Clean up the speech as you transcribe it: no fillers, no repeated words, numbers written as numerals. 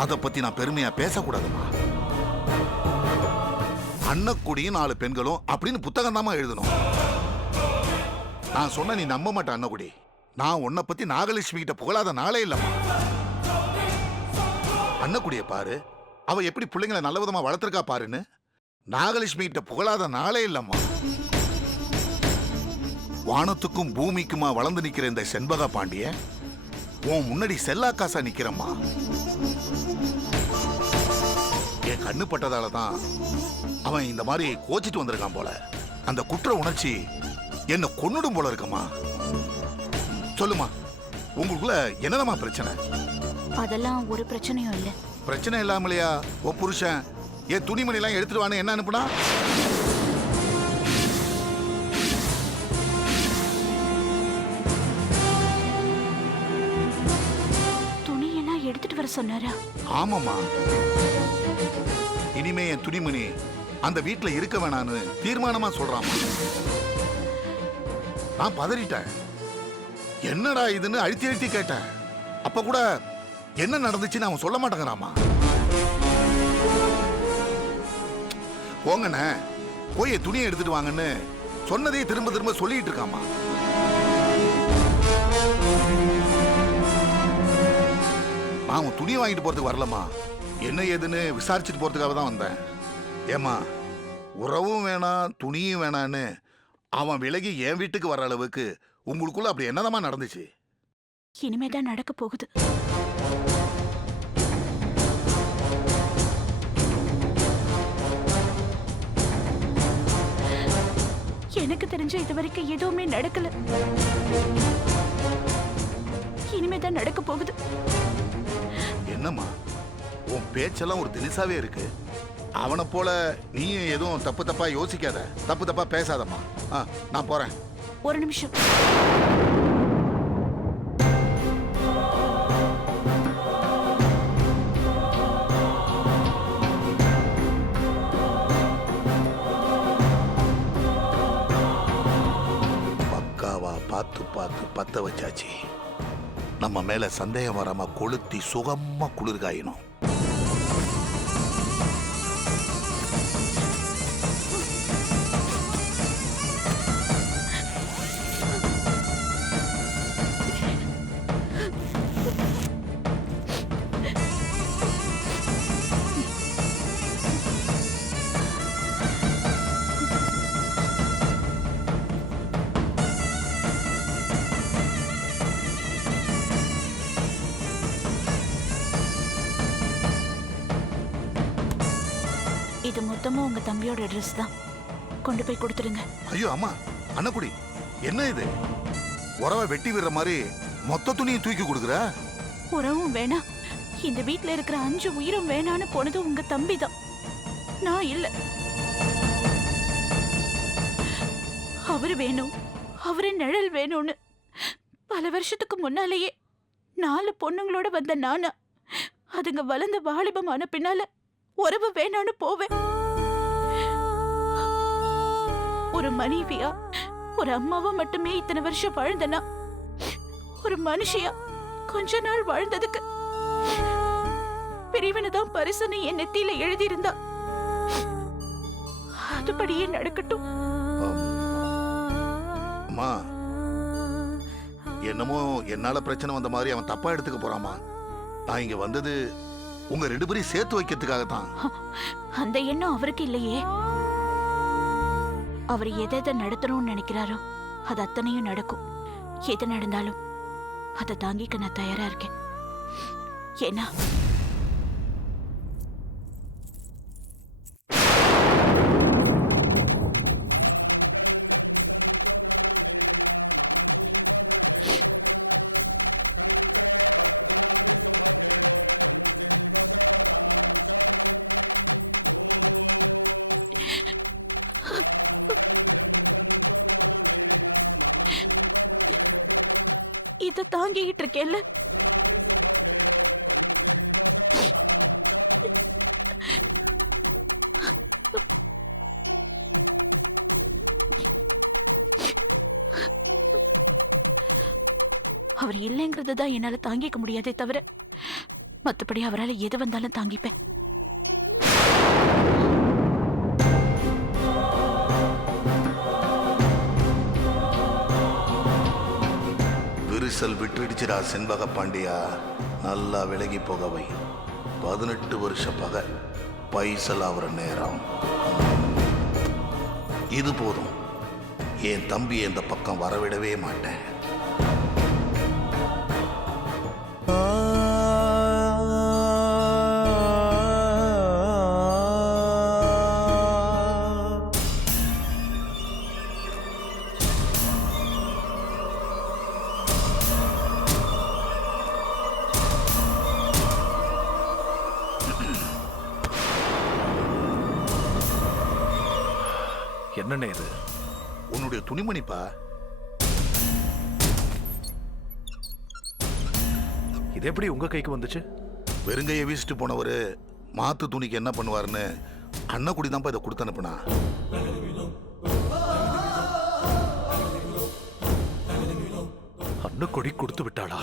அத பத்தி நான் பெருமையா பேசக்கூடாதுமா. அன்னக்குடியும் 4 பெண்களும் அப்படின்னு புத்தகம் தாமா எழுதணும். நான் சொன்ன நீ நம்ப மாட்ட அன்னக்குடி. நான் உன்னை பத்தி நாகலட்சுமி கிட்ட புகழாத நாளே இல்ல. அன்னக்குடிய பாரு, அவ எப்படி பிள்ளைங்களை நல்ல விதமா வளர்த்திருக்கா பாருன்னு. நாகலட்சுமி கிட்ட புகழாத நாளே இல்லம்மா. வானத்துக்கும் பூமிக்குமா வளர்ந்து நிக்கிற இந்த செண்பகா பாண்டிய உன் முன்னாடி செல்லாக்காசா நிக்கிறம்மா. என் கண்ணு பட்டதாலதான் அவன் இந்த மாதிரி கோச்சிட்டு வந்திருக்கான் போல. அந்த குற்ற உணர்ச்சி என்ன கொன்னுடும் போல இருக்குமா. சொல்லுமா, உங்களுக்குள்ள என்னமா பிரச்சனை? அதெல்லாம் ஒரு பிரச்சனையும் இல்ல. பிரச்சனை இல்லாமலையா உன் புருஷன் என் துணிமணி எல்லாம் எடுத்துட்டு வான்னு என்ன அனுப்புனா? துணியெல்லாம் எடுத்துட்டு வர சொன்னாரா? ஆமாமா. இனிமே என் துணிமணி அந்த வீட்டுல இருக்க வேணான்னு தீர்மானமா சொல்றான். நான் பதறிட்டேன். என்னடா இதுன்னு அழுத்தி அழுத்தி கேட்டேன். அப்ப கூட என்ன நடந்துச்சுன்னு அவன் சொல்ல மாட்டேங்கிறாமா. போங்கண்ணே, போய் துணியை எடுத்துட்டு வாங்கன்னு சொன்னதே திரும்ப திரும்ப சொல்லிட்டு இருக்காமா. அவன் துணியை வாங்கிட்டு போறதுக்கு வரலமா, என்ன ஏதுன்னு விசாரிச்சுட்டு போறதுக்காக தான் வந்தேன். ஏமா, உறவும் வேணாம் துணியும் வேணான்னு அவன் விலகி என் வீட்டுக்கு வர அளவுக்கு உங்களுக்குள்ள அப்படி என்னதாமா நடந்துச்சு? இனிமேதான் நடக்க போகுது. எனக்கு தெரிஞ்ச இதுவரைக்கும் எதுவுமே நடக்கல. இனிமேதான் நடக்க போகுது. என்னம்மா, உன் பேச்செல்லாம் ஒரு திணிசாவே இருக்கு. அவனை போல நீயும் எதுவும் தப்பு தப்பா யோசிக்காத, தப்பு தப்பா பேசாதம்மா. நான் போறேன். ஒரு நிமிஷம். பக்காவா பார்த்து பார்த்து பத்த வச்சாச்சு. நம்ம மேல சந்தேகம் வராம கொளுத்தி சுகமா குளிர் காயணும். இது மொத்தமும் உங்க தம்பியோட ட்ரெஸ் தான். கொண்டு போய் கொடுத்துருங்க. ஐயோ அம்மா, அன்னக்குடி, என்ன இது? உறவை வெட்டி விடுற மாதிரி மொத்த துணியை தூக்கி கொடுக்குற? உறவும் வேணாம், இந்த வீட்டுல இருக்கிற 5 உயிரும் வேணான்னு போனது உங்க தம்பி தான், நான் இல்ல. அவரு வேணும், அவரு நிழல் வேணும்னு பல வருஷத்துக்கு முன்னாலேயே 4 பொண்ணுங்களோட வந்த நானா அதுங்க வளர்ந்த வாலிபமான பின்னால உறவு வேணான்னு போவேன். ஒரு மனைவியா ஒரு அம்மாவா மட்டுமே இத்தனை வருஷம் வாழ்ந்தனா, ஒரு மனுஷியா கொஞ்ச நாள் வாழ்ந்ததுக்கு பிரிவினைதான் பரிசுன்னு என் நெத்தியில எழுதியிருந்தா அதுபடியே நடக்கட்டும். அம்மா, என்னமோ என்னால பிரச்சனை வந்த மாதிரி அவன் தப்பா எடுத்துக்க போறாமா. நான் இங்க வந்தது உங்க 2 பேரையும் சேர்த்து வைக்கிறதுக்காக தான். அந்த எண்ணம் அவருக்கு இல்லையே. அவர் எதை நடத்தணும்னு நினைக்கிறாரோ அது அத்தனையும் நடக்கும். எது நடந்தாலும் அதை தாங்கிக்க நான் தயாரா இருக்கேன். ஏன்னா தாங்கிட்டு இருக்கேன்ல. அவரால் எது வந்தாலும் தாங்கிப்பேன். விரிசல் விட்டுடுச்சுடா செண்பக பாண்டியா. நல்லா விலகி போகவை. 18 வருஷ பகை பைசல் ஆகிற நேரம் இது போதும். என் தம்பி இந்த பக்கம் வரவிடவே மாட்டேன். என்னண்ணே இது? உன்னுடைய துணிமணிப்பா. இது எப்படி உங்க கைக்கு வந்துச்சு? வெறுங்கையை வீசிட்டு போனவர் மாத்து துணிக்கு என்ன பண்ணுவாருன்னு அண்ணக்குடி தான்ப்பா இதை கொடுத்து அனுப்புனா. அண்ணு கொடி கொடுத்து விட்டாளா?